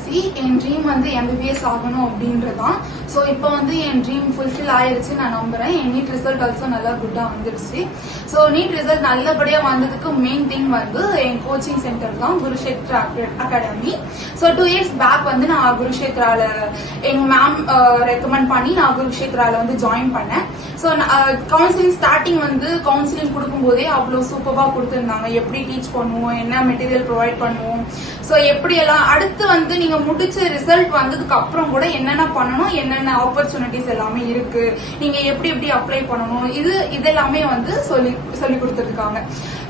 BSc. என் dream வந்து MBBS ஆகணும் அப்படின்றதான். ஸோ இப்போ வந்து என் ட்ரீம் ஃபுல்ஃபில் ஆயிருச்சு நான் நம்புறேன். என் நீட் ரிசல்ட் ஆல்சோ நல்லா குட்டா வந்துடுச்சு. ஸோ நீட் ரிசல்ட் நல்லபடியா வந்ததுக்கு மெயின் திங் வந்து என் கோச்சிங் சென்டர் தான், Kurukshetra academy. So 2 years back வந்து நான் குருஷேத்ரால எங்க மேம் ரெக்கமெண்ட் பண்ணி நான் குருஷேத்ரால வந்து ஜாயின் பண்ணேன். ஸோ கவுன்சிலிங் ஸ்டார்டிங் வந்து கவுன்சிலிங் கொடுக்கும் போதே அவ்வளவு சூப்பரா கொடுத்துருந்தாங்க. எப்படி டீச் பண்ணுவோம், என்ன மெட்டீரியல் ப்ரொவைட் பண்ணுவோம், ஸோ எப்படி எல்லாம் அடுத்து வந்து நீங்க முடிச்ச ரிசல்ட் வந்ததுக்கு அப்புறம் கூட என்னென்ன பண்ணணும், என்னென்ன ஆப்பர்ச்சுனிட்டிஸ் எல்லாமே இருக்கு, நீங்க எப்படி எப்படி அப்ளை பண்ணணும், இதெல்லாமே வந்து சொல்லி கொடுத்துருக்காங்க.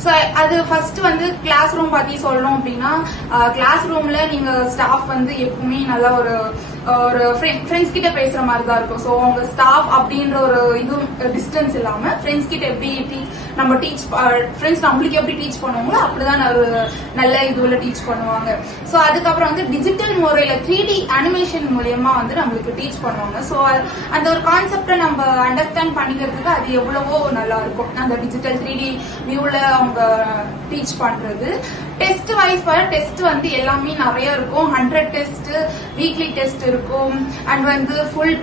ஸோ அது ஃபர்ஸ்ட் வந்து கிளாஸ் ரூம் பத்தி சொல்லணும் அப்படின்னா, கிளாஸ் ரூம்ல நீங்க ஸ்டாஃப் வந்து எப்பவுமே நல்லா ஒரு ஃப்ரெண்ட்ஸ் கிட்ட பேசுற மாதிரி தான் இருக்கும். ஸோ உங்க ஸ்டாஃப் அப்படின்ற ஒரு இது டிஸ்டன்ஸ் இல்லாம ஃப்ரெண்ட்ஸ் கிட்ட எப்படி நம்ம டீச் ஃப்ரெண்ட்ஸ் நம்மளுக்கு எப்படி டீச் பண்ணுவாங்களோ அப்படிதான் ஒரு நல்ல இதுல டீச் பண்ணுவாங்க. ஸோ அதுக்கப்புறம் வந்து டிஜிட்டல் முறையில 3D அனிமேஷன் மூலியமா வந்து நம்மளுக்கு டீச் பண்ணுவாங்க. ஸோ அந்த ஒரு கான்செப்டை நம்ம அண்டர்ஸ்டாண்ட் பண்ணிக்கிறதுக்கு அது எவ்வளவோ நல்லா இருக்கும். அந்த டிஜிட்டல் 3D வியூல அவங்க டீச் பண்றது. டெஸ்ட் வைஸ் டெஸ்ட் வந்து எல்லாமே நிறைய இருக்கும். 100 டெஸ்ட், வீக்லி டெஸ்ட் இருக்கும், அண்ட் வந்து ஃபுல்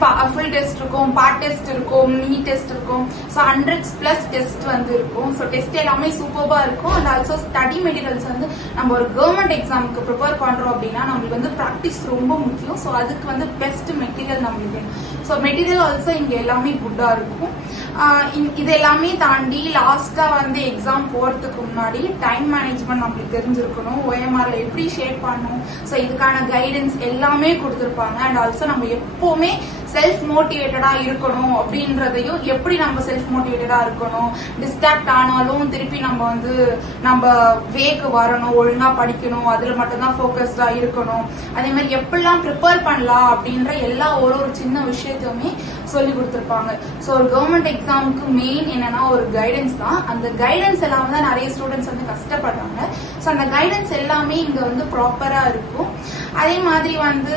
டெஸ்ட் இருக்கும், பார்ட் டெஸ்ட் இருக்கும், மினி டெஸ்ட் இருக்கும். ஸோ 100+ டெஸ்ட் வந்து இருக்கும். ஸோ டெஸ்ட் எல்லாமே சூப்பர்பா இருக்கும். அண்ட் ஆல்சோ ஸ்டடி மெட்டீரியல்ஸ் வந்து நம்ம ஒரு கவர்மெண்ட் எக்ஸாமுக்கு ப்ரிப்பேர் பண்றோம் அப்படின்னா நம்மளுக்கு வந்து ப்ராக்டிஸ் ரொம்ப முக்கியம். ஸோ அதுக்கு வந்து பெஸ்ட் மெட்டீரியல் நம்மளுக்கு. ஸோ மெட்டீரியல் ஆல்சோ இங்க எல்லாமே குட்டா இருக்கும். இது எல்லாமே தாண்டி லாஸ்டா வந்து எக்ஸாம் போறதுக்கு முன்னாடி டைம் மேனேஜ்மெண்ட் நம்மளுக்கு தெரிஞ்சிருக்கணும். OMRல எப்படி ஷேர் பண்ணணும், ஸோ இதுக்கான கைடன்ஸ் எல்லாமே கொடுத்துருப்பாங்க. அண்ட் ஆல்சோ நம்ம எப்பவுமே செல்ஃப் மோட்டிவேட்டடா இருக்கணும் அப்படின்றதையும், எப்படி நம்ம செல்ஃப் மோட்டிவேட்டடா இருக்கணும், டிஸ்ட்ராக்ட் ஆனாலும் திருப்பி நம்ம வந்து நம்ம வேக்கு வரணும், ஒழுங்கா படிக்கணும், அதுல மட்டும் தான் போக்கஸ்டா இருக்கணும், அதே மாதிரி எப்படிலாம் ப்ரிப்பேர் பண்ணலாம் அப்படின்ற எல்லா ஒரு சின்ன விஷயத்தையுமே சொல்லி கொடுத்துருப்பாங்க. ஸோ ஒரு கவர்மெண்ட் எக்ஸாமுக்கு மெயின் என்னன்னா ஒரு கைடன்ஸ் தான். அந்த கைடன்ஸ் எல்லாம் தான் நிறைய ஸ்டூடெண்ட்ஸ் வந்து கஷ்டப்படுறாங்க. ஸோ அந்த கைடன்ஸ் எல்லாமே இங்க வந்து ப்ராப்பரா இருக்கும். அதே மாதிரி வந்து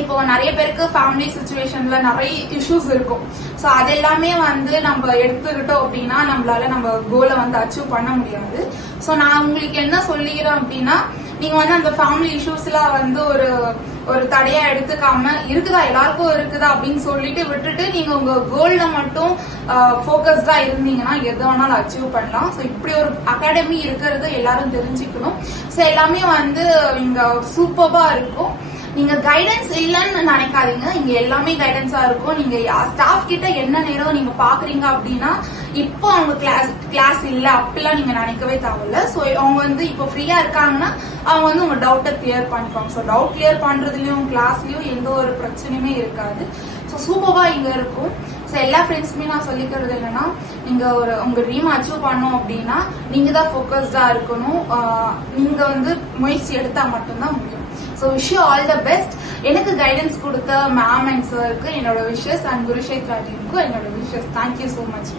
இப்போ நிறைய பேருக்கு ஃபேமிலி சிச்சுவேஷன்ல நிறைய இஷ்யூஸ் இருக்கும். ஸோ அதெல்லாமே வந்து நம்ம எடுத்துக்கிட்டோம் அப்படின்னா நம்மளால நம்ம கோலை வந்து அச்சீவ் பண்ண முடியாது. ஸோ நான் உங்களுக்கு என்ன சொல்லிக்கிறேன் அப்படின்னா, நீங்க வந்து அந்த ஃபேமிலி இஷ்யூஸ்லாம் வந்து ஒரு தடையா எடுத்துக்காம, இருக்குதா எல்லாருக்கும் இருக்குதா அப்படின்னு சொல்லிட்டு விட்டுட்டு நீங்க உங்க கோல்ல மட்டும் போக்கஸ்டா இருந்தீங்கன்னா எது வேணாலும் அச்சீவ் பண்ணலாம். ஸோ இப்படி ஒரு அகாடமி இருக்கிறது எல்லாரும் தெரிஞ்சுக்கணும். ஸோ எல்லாமே வந்து இங்க சூப்பர்பா இருக்கும். நீங்க கைடன்ஸ் இல்லன்னு நினைக்காதீங்க, இங்க எல்லாமே கைடன்ஸா இருக்கும். நீங்க ஸ்டாஃப் கிட்ட என்ன நேரம் நீங்க பாக்குறீங்க அப்படின்னா இப்போ அவங்க கிளாஸ் இல்ல அப்படிலாம் நீங்க நினைக்கவே தேவையில்ல. ஸோ அவங்க வந்து இப்போ ஃப்ரீயா இருக்காங்கன்னா அவங்க வந்து உங்க டவுட்டை கிளியர் பண்ணிப்பாங்க. ஸோ டவுட் கிளியர் பண்றதுலயும் கிளாஸ்லயும் எந்த ஒரு பிரச்சனையுமே இருக்காது. ஸோ சூப்பர்வா இங்க இருக்கும். ஸோ எல்லா ஃப்ரெண்ட்ஸுமே நான் சொல்லிக்கிறது என்னன்னா, நீங்க உங்க ட்ரீம் அச்சீவ் பண்ணோம் அப்படின்னா நீங்க தான் போக்கஸ்டா இருக்கணும். நீங்க வந்து முயற்சி எடுத்தா மட்டும்தான் முடியும். So wish you all the best. எனக்கு கைடன்ஸ் கொடுத்த மேம் அண்ட் சருக்கு என்னோட விஷஸ், அண்ட் குருஷேத்ரா டீமுக்கும் என்னோட விஷஸ். Thank you so much.